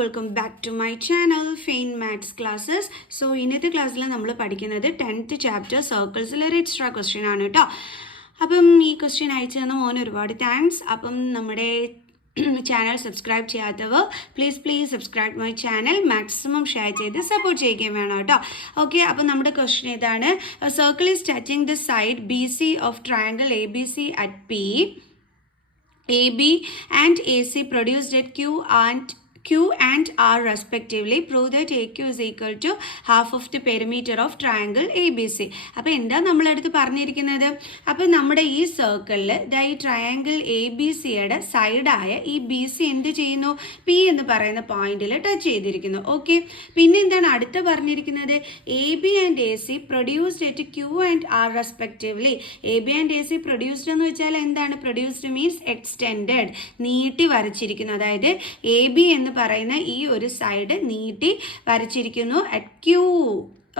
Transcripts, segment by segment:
Welcome back to my channel fine maths classes. So ഇന്നത്തെ ക്ലാസ്സിൽ നമ്മൾ പഠിക്കുന്നത് 10th ചാപ്റ്റർ സർക്കിൾസിലെ ഒരു എക്സ്ട്രാ ക്വസ്റ്റ്യൻ ആണ് കേട്ടോ. അപ്പം ഈ ക്വസ്റ്റ്യൻ അയച്ചു തന്ന മോന് ഒരുപാട് താങ്ക്സ്. അപ്പം നമ്മുടെ ചാനൽ സബ്സ്ക്രൈബ് ചെയ്യാത്തവർ please subscribe my channel, maximum share ചെയ്ത് സപ്പോർട്ട് ചെയ്യുകയും വേണം കേട്ടോ. ഓക്കെ, അപ്പം നമ്മുടെ ക്വസ്റ്റ്യൻ ഇതാണ്. Circle is touching the side B C of triangle A B C at P. AB and AC produced at Q and R respectively. Prove that AQ is equal to half of the perimeter of triangle ABC. അപ്പോൾ എന്താ നമ്മളെടുത്ത് പറഞ്ഞിരിക്കുന്നത്? അപ്പോൾ നമ്മുടെ ഈ സർക്കിളിൽ ഈ triangle A B സിയുടെ സൈഡായ ഈ ബി സി എന്ത് ചെയ്യുന്നു? പി എന്ന് പറയുന്ന പോയിന്റിൽ ടച്ച് ചെയ്തിരിക്കുന്നു. ഓക്കെ, പിന്നെ എന്താണ് അടുത്ത പറഞ്ഞിരിക്കുന്നത്? A B and A C produced at Q and R respectively. A B and A C produced എന്ന് വെച്ചാൽ എന്താണ്? പ്രൊഡ്യൂസ്ഡ് മീൻസ് എക്സ്റ്റെൻഡഡ്, നീട്ടി വരച്ചിരിക്കുന്നു. അതായത് എ ബി എന്ന് പറയുന്ന ഈ ഒരു സൈഡ് നീട്ടി വരച്ചിരിക്കുന്നു അറ്റ് ക്യൂ.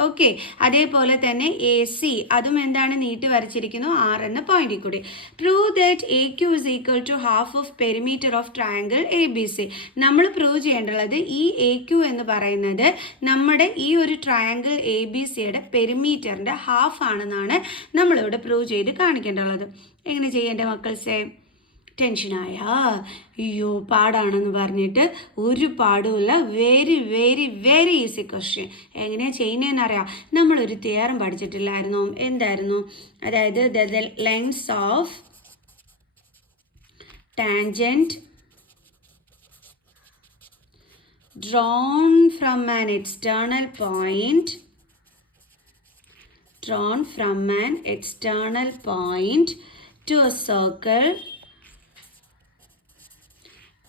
ഓക്കെ, അതേപോലെ തന്നെ എ സി അതും എന്താണ്? നീട്ടി വരച്ചിരിക്കുന്നു ആർ എന്ന പോയിന്റിൽ കൂടി. Prove that A Q is equal to half of perimeter of triangle A B C. നമ്മൾ പ്രൂവ് ചെയ്യേണ്ടുള്ളത് ഈ എ ക്യൂ എന്ന് പറയുന്നത് നമ്മുടെ ഈ ഒരു ട്രയാങ്കിൾ എ ബി സിയുടെ പെരിമീറ്ററിൻ്റെ ഹാഫ് ആണെന്നാണ് നമ്മളിവിടെ പ്രൂവ് ചെയ്ത് കാണിക്കേണ്ടുള്ളത്. എങ്ങനെ ചെയ്യേണ്ട മക്കൾസേ? ടെൻഷനായ അയ്യോ പാടാണെന്ന് പറഞ്ഞിട്ട് ഒരു പാടുമില്ല. Very very very easy question. എങ്ങനെയാണ് ചെയ്യുന്നതെന്ന് അറിയാം. നമ്മളൊരു തിയറം പഠിച്ചിട്ടില്ലായിരുന്നു? എന്തായിരുന്നു? അതായത് the lengths of tangent drawn from an external point to a circle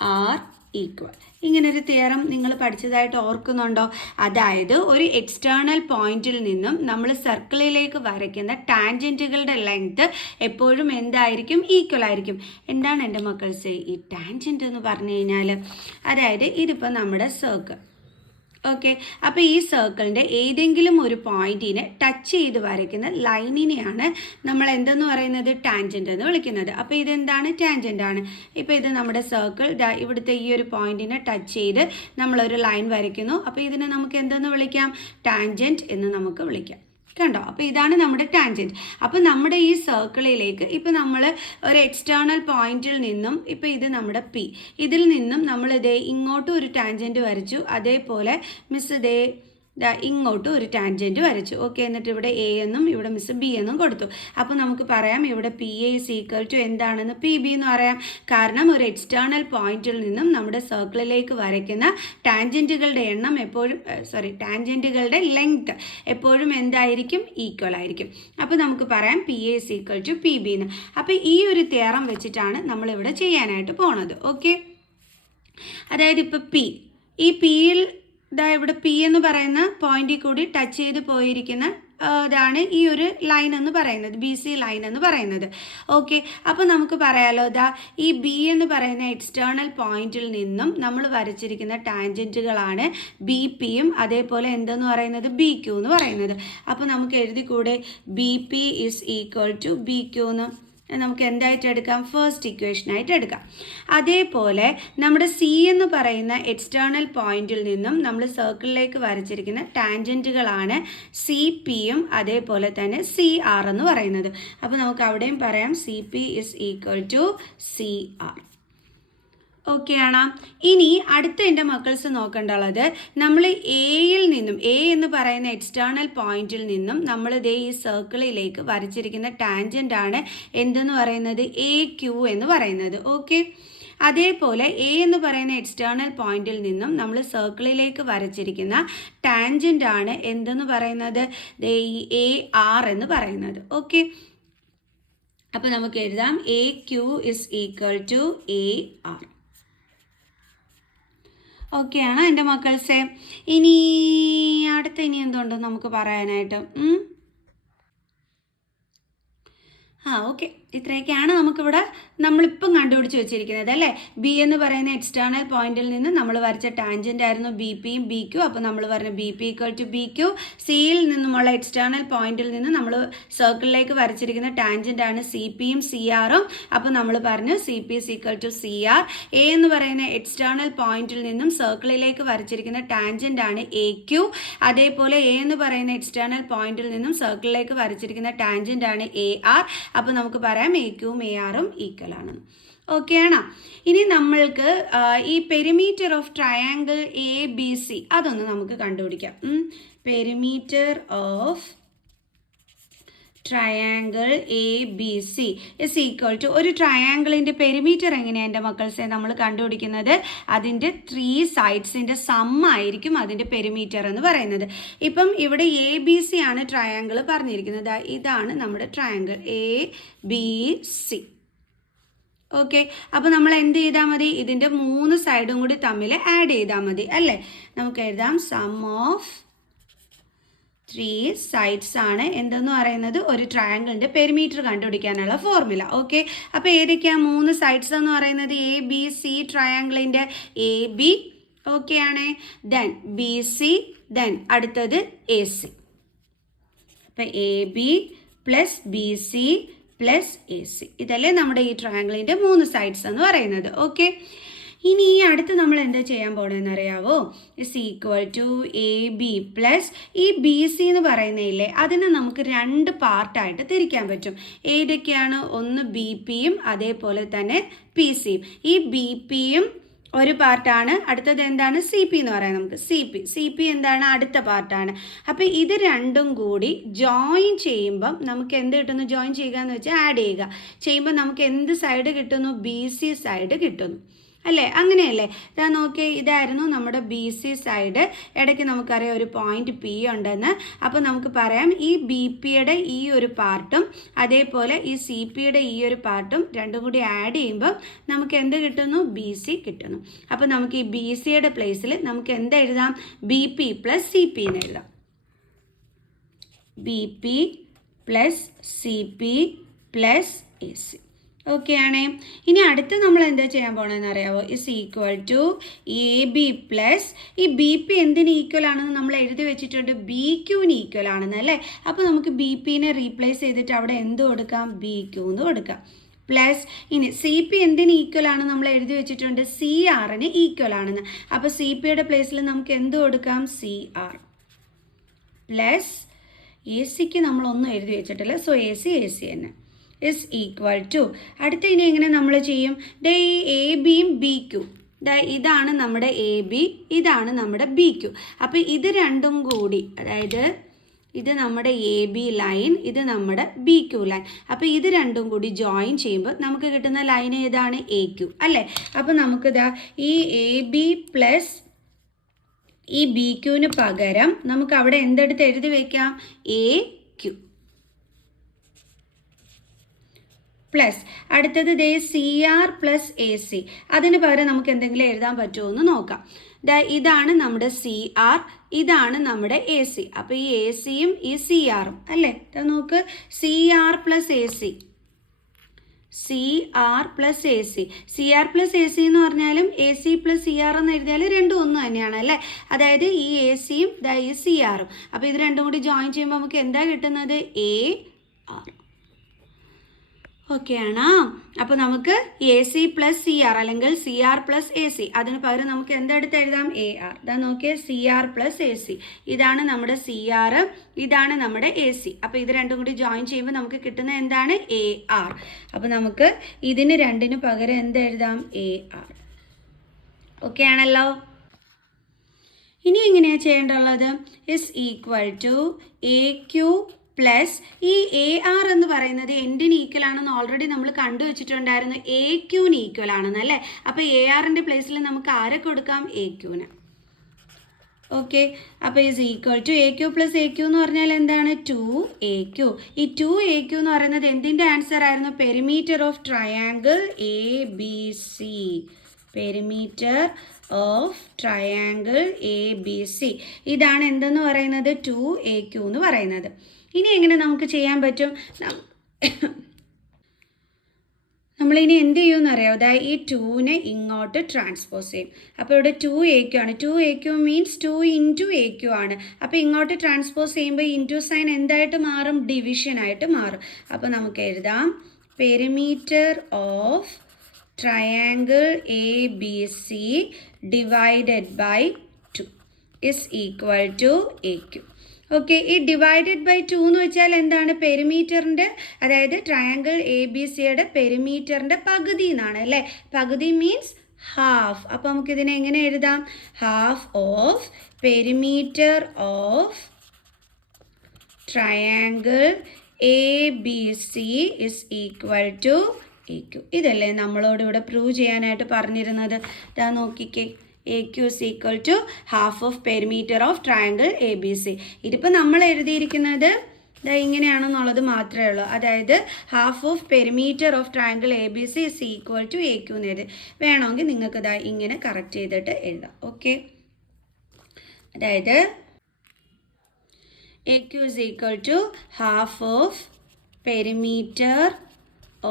are equal. ഇങ്ങനൊരു തിയറം നിങ്ങൾ പഠിച്ചതായിട്ട് ഓർക്കുന്നുണ്ടോ? അതായത് ഒരു എക്സ്റ്റേണൽ പോയിന്റിൽ നിന്നും നമ്മൾ സർക്കിളിലേക്ക് വരയ്ക്കുന്ന ടാൻജൻറ്റുകളുടെ ലെങ്ത് എപ്പോഴും എന്തായിരിക്കും? ഈക്വൽ ആയിരിക്കും. എന്താണ് എൻ്റെ മക്കൾസേ ഈ ടാൻജൻറ്റ് എന്ന് പറഞ്ഞു കഴിഞ്ഞാൽ? അതായത് ഇതിപ്പോൾ നമ്മുടെ സർക്കിൾ. ഓക്കെ, അപ്പോൾ ഈ സർക്കിളിൻ്റെ ഏതെങ്കിലും ഒരു പോയിന്റിനെ ടച്ച് ചെയ്ത് വരയ്ക്കുന്ന ലൈനിനെയാണ് നമ്മൾ എന്തെന്ന് പറയുന്നത്? ടാൻജൻറ്റ് എന്ന് വിളിക്കുന്നത്. അപ്പോൾ ഇതെന്താണ്? ടാൻജൻ്റ് ആണ്. ഇപ്പോൾ ഇത് നമ്മുടെ സർക്കിൾ ഇവിടുത്തെ ഈ ഒരു പോയിന്റിനെ ടച്ച് ചെയ്ത് നമ്മളൊരു ലൈൻ വരയ്ക്കുന്നു. അപ്പോൾ ഇതിനെ നമുക്ക് എന്തെന്ന് വിളിക്കാം? ടാൻജൻറ്റ് എന്ന് നമുക്ക് വിളിക്കാം. കണ്ടോ? അപ്പോൾ ഇതാണ് നമ്മുടെ ടാൻജൻറ്റ്. അപ്പോൾ നമ്മുടെ ഈ സർക്കിളിലേക്ക് ഇപ്പോൾ നമ്മൾ ഒരു എക്സ്റ്റേണൽ പോയിന്റിൽ നിന്നും ഇപ്പോൾ ഇത് നമ്മുടെ പി, ഇതിൽ നിന്നും നമ്മൾ ഇങ്ങോട്ടും ഒരു ടാൻജൻറ്റ് വരച്ചു. അതേപോലെ മിസ് ഇങ്ങോട്ടും ഒരു ടാൻജൻറ്റ് വരച്ചു. ഓക്കെ, എന്നിട്ട് ഇവിടെ എ എന്നും ഇവിടെ മിസ് ബി എന്നും കൊടുത്തു. അപ്പോൾ നമുക്ക് പറയാം ഇവിടെ P A is equal to എന്താണെന്ന്? പി ബി എന്ന് പറയാം. കാരണം ഒരു എക്സ്റ്റേണൽ പോയിന്റിൽ നിന്നും നമ്മുടെ സർക്കിളിലേക്ക് വരയ്ക്കുന്ന ടാൻജൻറ്റുകളുടെ എണ്ണം എപ്പോഴും ടാൻജൻറ്റുകളുടെ ലെങ്ത് എപ്പോഴും എന്തായിരിക്കും? ഈക്വൽ ആയിരിക്കും. അപ്പോൾ നമുക്ക് പറയാം P A is equal to P B എന്ന്. അപ്പോൾ ഈ ഒരു തിയറം വെച്ചിട്ടാണ് നമ്മളിവിടെ ചെയ്യാനായിട്ട് പോണത്. ഓക്കെ, അതായത് ഇപ്പോൾ പി, ഈ പിയിൽ ഇവിടെ പി എന്ന് പറയുന്ന പോയിന്റിൽ കൂടി ടച്ച് ചെയ്ത് പോയിരിക്കുന്ന ഇതാണ് ഈ ഒരു ലൈൻ എന്ന് പറയുന്നത്, ബി സി ലൈൻ എന്ന് പറയുന്നത്. ഓക്കെ, അപ്പോൾ നമുക്ക് പറയാലോ ഈ ബി എന്ന് പറയുന്ന എക്സ്റ്റേണൽ പോയിന്റിൽ നിന്നും നമ്മൾ വരച്ചിരിക്കുന്ന ടാൻജൻറ്റുകളാണ് ബി പിയും അതേപോലെ എന്തെന്ന് പറയുന്നത്? ബി ക്യൂ എന്ന് പറയുന്നത്. അപ്പോൾ നമുക്ക് എഴുതിക്കൂടെ? B P is equal to B Q എന്ന് നമുക്ക് എന്തായിട്ട് എടുക്കാം? ഫസ്റ്റ് ഇക്വേഷനായിട്ട് എടുക്കാം. അതേപോലെ നമ്മുടെ സി എന്ന് പറയുന്ന എക്സ്റ്റേണൽ പോയിന്റിൽ നിന്നും നമ്മൾ സർക്കിളിലേക്ക് വരച്ചിരിക്കുന്ന ടാൻജൻറ്റുകളാണ് സി പിയും അതേപോലെ തന്നെ സി ആർ എന്ന് പറയുന്നത്. അപ്പോൾ നമുക്ക് അവിടെയും പറയാം C P is equal to C R. Okay ആണോ? ഇനി അടുത്ത എൻ്റെ മക്കൾസ് നോക്കേണ്ടുള്ളത്, നമ്മൾ എയിൽ നിന്നും എ എന്ന് പറയുന്ന എക്സ്റ്റേണൽ പോയിന്റിൽ നിന്നും നമ്മൾ ഈ സർക്കിളിലേക്ക് വരച്ചിരിക്കുന്ന ടാൻജൻ്റ് ആണ് എന്തെന്ന് പറയുന്നത്? എ ക്യൂ എന്ന് പറയുന്നത്. ഓക്കെ, അതേപോലെ എ എന്ന് പറയുന്ന എക്സ്റ്റേണൽ പോയിന്റിൽ നിന്നും നമ്മൾ സർക്കിളിലേക്ക് വരച്ചിരിക്കുന്ന ടാൻജൻ്റ് ആണ് എന്തെന്ന് പറയുന്നത്? എ ആർ എന്ന് പറയുന്നത്. ഓക്കെ, അപ്പോൾ നമുക്ക് എഴുതാം A Q is equal to A R. Okay ആണോ എൻ്റെ മക്കൾസേ? ഇനി എന്തുണ്ടോ നമുക്ക് പറയാനായിട്ട്? ഓക്കെ, ഇത്രയൊക്കെയാണ് നമുക്കിവിടെ നമ്മളിപ്പം കണ്ടുപിടിച്ച് വെച്ചിരിക്കുന്നത് അല്ലേ. ബി എന്ന് പറയുന്ന എക്സ്റ്റേണൽ പോയിന്റിൽ നിന്ന് നമ്മൾ വരച്ച ടാൻജൻ്റ് ആയിരുന്നു ബി പിയും ബി ക്യു. അപ്പോൾ നമ്മൾ പറഞ്ഞു B P equal to B Q. സിയിൽ നിന്നുമുള്ള എക്സ്റ്റേണൽ പോയിന്റിൽ നിന്ന് നമ്മൾ സർക്കിളിലേക്ക് വരച്ചിരിക്കുന്ന ടാൻജൻ്റ് ആണ് സി പിയും സി ആറും. അപ്പോൾ നമ്മൾ പറഞ്ഞു C P is equal to C R. A എന്ന് പറയുന്ന എക്സ്റ്റേണൽ പോയിന്റിൽ നിന്നും സർക്കിളിലേക്ക് വരച്ചിരിക്കുന്ന ടാൻജൻ്റ് ആണ് എ ക്യു. അതേപോലെ എ എന്ന് പറയുന്ന എക്സ്റ്റേണൽ പോയിന്റിൽ നിന്നും സർക്കിളിലേക്ക് വരച്ചിരിക്കുന്ന ടാൻജൻ്റ് ആണ് എ ആർ. അപ്പോൾ നമുക്ക് പറയാം എ ക്യൂവും എ ആറും ഈക്വൽ ആണ്. ഓക്കെ ആണോ? ഇനി നമ്മൾക്ക് ഈ perimeter of triangle A B C അതൊന്ന് നമുക്ക് കണ്ടുപിടിക്കാം. Perimeter of triangle A B C is equal to, ഒരു ട്രയാങ്കിളിൻ്റെ പെരിമീറ്റർ എങ്ങനെയാണ് എൻ്റെ മക്കൾസെ നമ്മൾ കണ്ടുപിടിക്കുന്നത്? അതിൻ്റെ 3 സൈഡ്സിൻ്റെ സം ആയിരിക്കും അതിൻ്റെ പെരിമീറ്റർ എന്ന് പറയുന്നത്. ഇപ്പം ഇവിടെ എ ബി സി ആണ് ട്രയാങ്കിൾ പറഞ്ഞിരിക്കുന്നത്. ഇതാണ് നമ്മുടെ triangle A B C. Okay, അപ്പോൾ നമ്മൾ എന്ത് ചെയ്താൽ മതി? ഇതിൻ്റെ 3 സൈഡും കൂടി തമ്മിൽ ആഡ് ചെയ്താൽ മതി അല്ലേ. നമുക്ക് എഴുതാം സം ഓഫ് 3 സൈഡ്സ് ആണ് എന്തെന്ന് പറയുന്നത് ഒരു ട്രയാങ്കിളിൻ്റെ പെരിമീറ്റർ കണ്ടുപിടിക്കാനുള്ള ഫോർമുല. ഓക്കെ, അപ്പോൾ ഏതൊക്കെയാണ് 3 സൈഡ്സ് എന്ന് പറയുന്നത്? എ ബി സി ട്രയാങ്കിളിൻ്റെ എ ബി ഓക്കെ ആണ്, ദെൻ ബി സി, ദെൻ അടുത്തത് എ സി. അപ്പം A B plus B C plus A C, ഇതല്ലേ നമ്മുടെ ഈ ട്രയാങ്കിളിൻ്റെ 3 സൈഡ്സ് എന്ന് പറയുന്നത്. ഓക്കെ, ഇനി ഈ അടുത്ത് നമ്മൾ എന്താ ചെയ്യാൻ പോകണമെന്ന് അറിയാവോ? Is equal to A B plus ഈ ബി സി എന്ന് പറയുന്നതില്ലേ അതിനെ നമുക്ക് 2 പാർട്ടായിട്ട് തിരിക്കാൻ പറ്റും. ഏതൊക്കെയാണ്? ഒന്ന് ബി പിയും അതേപോലെ തന്നെ പി സിയും. ഈ ബി പിയും ഒരു പാർട്ടാണ്, അടുത്തത് എന്താണ്? സി പി എന്ന് പറയാം നമുക്ക്. സി പി എന്താണ്? അടുത്ത പാർട്ടാണ്. അപ്പോൾ ഇത് രണ്ടും കൂടി ജോയിൻ ചെയ്യുമ്പം നമുക്ക് എന്ത് കിട്ടുന്നു? ജോയിൻ ചെയ്യുക എന്ന് വെച്ചാൽ ആഡ് ചെയ്യുമ്പോൾ നമുക്ക് എന്ത് സൈഡ് കിട്ടുന്നു? ബി സി സൈഡ് കിട്ടുന്നു അല്ലേ, അങ്ങനെയല്ലേ? ഇതാ നോക്കിയേ, ഇതായിരുന്നു നമ്മുടെ ബി സി സൈഡ്. ഇടയ്ക്ക് നമുക്കറിയാം ഒരു പോയിന്റ് പി ഉണ്ടെന്ന്. അപ്പോൾ നമുക്ക് പറയാം ഈ ബി പിയുടെ ഈ ഒരു പാർട്ടും അതേപോലെ ഈ സി പിയുടെ ഈ ഒരു പാർട്ടും രണ്ടും കൂടി ആഡ് ചെയ്യുമ്പോൾ നമുക്ക് എന്ത് കിട്ടുന്നു? ബി സി കിട്ടുന്നു. അപ്പോൾ നമുക്ക് ഈ ബി സിയുടെ പ്ലേസിൽ നമുക്ക് എന്ത് എഴുതാം? B P plus C P എന്ന് എഴുതാം. B P plus C P plus A C. Okay ആണേ. ഇനി അടുത്ത് നമ്മൾ എന്താ ചെയ്യാൻ പോകണമെന്ന് അറിയാവോ? Is equal to A B plus ഈ ബി പി എന്തിന് ഈക്വൽ ആണെന്ന് നമ്മൾ എഴുതി വെച്ചിട്ടുണ്ട്? ബി ക്യൂവിന് ഈക്വൽ ആണെന്ന് അല്ലേ. അപ്പോൾ നമുക്ക് ബി പിനെ റീപ്ലേസ് ചെയ്തിട്ട് അവിടെ എന്ത് കൊടുക്കാം? ബി ക്യൂ എന്ന് കൊടുക്കാം. പ്ലസ് ഇനി സി പി എന്തിന് ഈക്വൽ ആണ് നമ്മൾ എഴുതി വെച്ചിട്ടുണ്ട്? സി ആറിന് ഈക്വൽ ആണെന്ന്. അപ്പോൾ സി പിയുടെ പ്ലേസിൽ നമുക്ക് എന്ത് കൊടുക്കാം? C R. പ്ലസ് എ സിക്ക് നമ്മളൊന്നും എഴുതി വെച്ചിട്ടില്ല, സോ എ സി തന്നെ ഇസ് ഈക്വൽ ടു. അടുത്ത ഇനി എങ്ങനെ നമ്മൾ ചെയ്യും? ദേ ഈ എ ബിയും ബി ക്യു, ഇതാണ് നമ്മുടെ എ ബി, ഇതാണ് നമ്മുടെ ബി ക്യു. അപ്പോൾ ഇത് രണ്ടും കൂടി, അതായത് ഇത് നമ്മുടെ എ ബി ലൈൻ, ഇത് നമ്മുടെ ബി ക്യു ലൈൻ. അപ്പോൾ ഇത് രണ്ടും കൂടി ജോയിൻ ചെയ്യുമ്പോൾ നമുക്ക് കിട്ടുന്ന ലൈൻ ഏതാണ്? എ ക്യു അല്ലേ. അപ്പോൾ നമുക്കിതാ ഈ എ ബി പ്ലസ് ഈ ബി ക്യുവിന് പകരം നമുക്ക് അവിടെ എന്തെടുത്ത് എഴുതി വയ്ക്കാം? എ ക്യു പ്ലസ് അടുത്തത് ദേ C R plus A C. അതിന് പകരം നമുക്ക് എന്തെങ്കിലും എഴുതാൻ പറ്റുമോ എന്ന് നോക്കാം. ഇതാണ് നമ്മുടെ സി ആർ, ഇതാണ് നമ്മുടെ എ സി. അപ്പോൾ ഈ എ സിയും ഈ സി ആറും അല്ലേ, നോക്ക്, C R plus A C, C R plus A C. C R plus A C എന്ന് പറഞ്ഞാലും A C plus C R എന്ന് എഴുതിയാൽ രണ്ടും ഒന്ന് തന്നെയാണ് അല്ലേ. അതായത് ഈ എ സിയും ഈ സി ആറും. അപ്പോൾ ഇത് രണ്ടും കൂടി ജോയിൻ ചെയ്യുമ്പോൾ നമുക്ക് എന്താ കിട്ടുന്നത്? A R. ഓക്കെ ആണോ? അപ്പോൾ നമുക്ക് A C plus C R അല്ലെങ്കിൽ C R plus A C, അതിന് പകരം നമുക്ക് എന്തെടുത്ത് എഴുതാം? A R. ഇതാ നോക്കിയേ, C R plus A C. ഇതാണ് നമ്മുടെ സി ആർ, ഇതാണ് നമ്മുടെ എ സി. അപ്പോൾ ഇത് രണ്ടും കൂടി ജോയിൻ ചെയ്യുമ്പോൾ നമുക്ക് കിട്ടുന്ന എന്താണ്? A R. അപ്പോൾ നമുക്ക് ഇതിന് രണ്ടിന് പകരം എന്ത് എഴുതാം? A R. ഓക്കെ ആണല്ലോ. ഇനി എങ്ങനെയാണ് ചെയ്യേണ്ടുള്ളത്? Is equal to A Q plus ഈ എ ആർ എന്ന് പറയുന്നത് എന്തിന് ഈക്വൽ ആണെന്ന് ഓൾറെഡി നമ്മൾ കണ്ടുവച്ചിട്ടുണ്ടായിരുന്നു. എ ക്യൂന് ഈക്വൽ ആണെന്ന് അല്ലേ. അപ്പോൾ എ ആറിൻ്റെ പ്ലേസിൽ നമുക്ക് ആരെ കൊടുക്കാം? എ ക്യൂന്. ഓക്കെ, അപ്പോൾ is equal to A Q plus A Q എന്ന് പറഞ്ഞാൽ എന്താണ്? 2 ഈ 2 എന്ന് പറയുന്നത് എന്തിൻ്റെ ആൻസർ ആയിരുന്നു? Perimeter of triangle A B C. Perimeter of triangle A B C, ഇതാണ് എന്തെന്ന് പറയുന്നത്? 2 എന്ന് പറയുന്നത്. ഇനി എങ്ങനെ നമുക്ക് ചെയ്യാൻ പറ്റും? നമ്മളിനി എന്ത് ചെയ്യുമെന്ന് അറിയാം, അതായത് ഈ 2നെ ഇങ്ങോട്ട് ട്രാൻസ്പോസ് ചെയ്യും. അപ്പോൾ ഇവിടെ 2AQ ആണ്. 2AQ മീൻസ് 2 ഇൻറ്റു AQ ആണ്. അപ്പോൾ ഇങ്ങോട്ട് ട്രാൻസ്പോസ് ചെയ്യുമ്പോൾ ഇൻറ്റു സൈൻ എന്തായിട്ട് മാറും, ഡിവിഷനായിട്ട് മാറും. അപ്പോൾ നമുക്ക് എഴുതാം perimeter of triangle ABC divided by 2 is equal to AQ. Okay, ഈ ഡിവൈഡഡ് ബൈ 2 എന്ന് വെച്ചാൽ എന്താണ്, പെരിമീറ്ററിൻ്റെ, അതായത് ട്രയാങ്കിൾ ABCയുടെ പെരിമീറ്ററിൻ്റെ പകുതി എന്നാണ് അല്ലേ. പകുതി മീൻസ് ഹാഫ്. അപ്പോൾ നമുക്കിതിനെ എങ്ങനെ എഴുതാം, half of perimeter of triangle ABC is equal to AQ. ഇതല്ലേ നമ്മളോട് ഇവിടെ പ്രൂവ് ചെയ്യാനായിട്ട് പറഞ്ഞിരുന്നത്. ഇതാ നോക്കിക്കേ, AQ is equal to half of perimeter of triangle ABC. ഇതിപ്പോൾ നമ്മൾ എഴുതിയിരിക്കുന്നത് ഇങ്ങനെയാണെന്നുള്ളത് മാത്രമേ ഉള്ളൂ. അതായത് half of perimeter of triangle ABC is equal to AQ എന്ന് എഴുതി. വേണമെങ്കിൽ നിങ്ങൾക്ക് ഇങ്ങനെ കറക്റ്റ് ചെയ്തിട്ട് എഴുതാം. ഓക്കെ, അതായത് AQ is equal to half of perimeter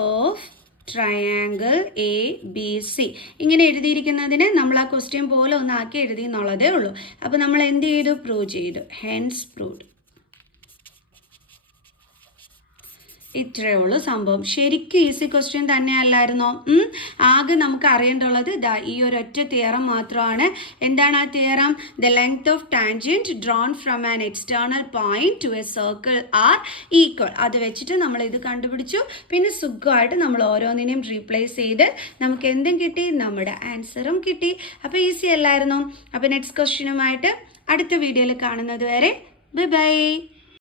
of triangle ABC. ഇങ്ങനെ എഴുതിയിരിക്കുന്നതിന് നമ്മൾ ആ ക്വസ്റ്റ്യൻ പോലെ ഒന്നാക്കി എഴുതി എന്നുള്ളതേ ഉള്ളൂ. അപ്പോൾ നമ്മൾ എന്ത് ചെയ്തു, പ്രൂവ് ചെയ്തു. Hence proved. ഇത്രയേ ഉള്ളൂ സംഭവം. ശരിക്കും ഈസി ക്വസ്റ്റ്യൻ തന്നെ അല്ലായിരുന്നോ? ആകെ നമുക്ക് അറിയേണ്ടുള്ളത് ഈ ഒരൊറ്റ തിയറം മാത്രമാണ്. എന്താണ് ആ theorem? The length of tangent drawn from an external point two A circle are equal. അത് വെച്ചിട്ട് നമ്മൾ ഇത് കണ്ടുപിടിച്ചു. പിന്നെ സുഖമായിട്ട് നമ്മൾ ഓരോന്നിനെയും റീപ്ലേസ് ചെയ്ത് നമുക്ക് എന്തും കിട്ടി, നമ്മുടെ ആൻസറും കിട്ടി. അപ്പോൾ ഈസി അല്ലായിരുന്നോ? അപ്പോൾ നെക്സ്റ്റ് ക്വസ്റ്റ്യനുമായിട്ട് അടുത്ത വീഡിയോയിൽ കാണുന്നത് വരെ ബൈ ബൈ.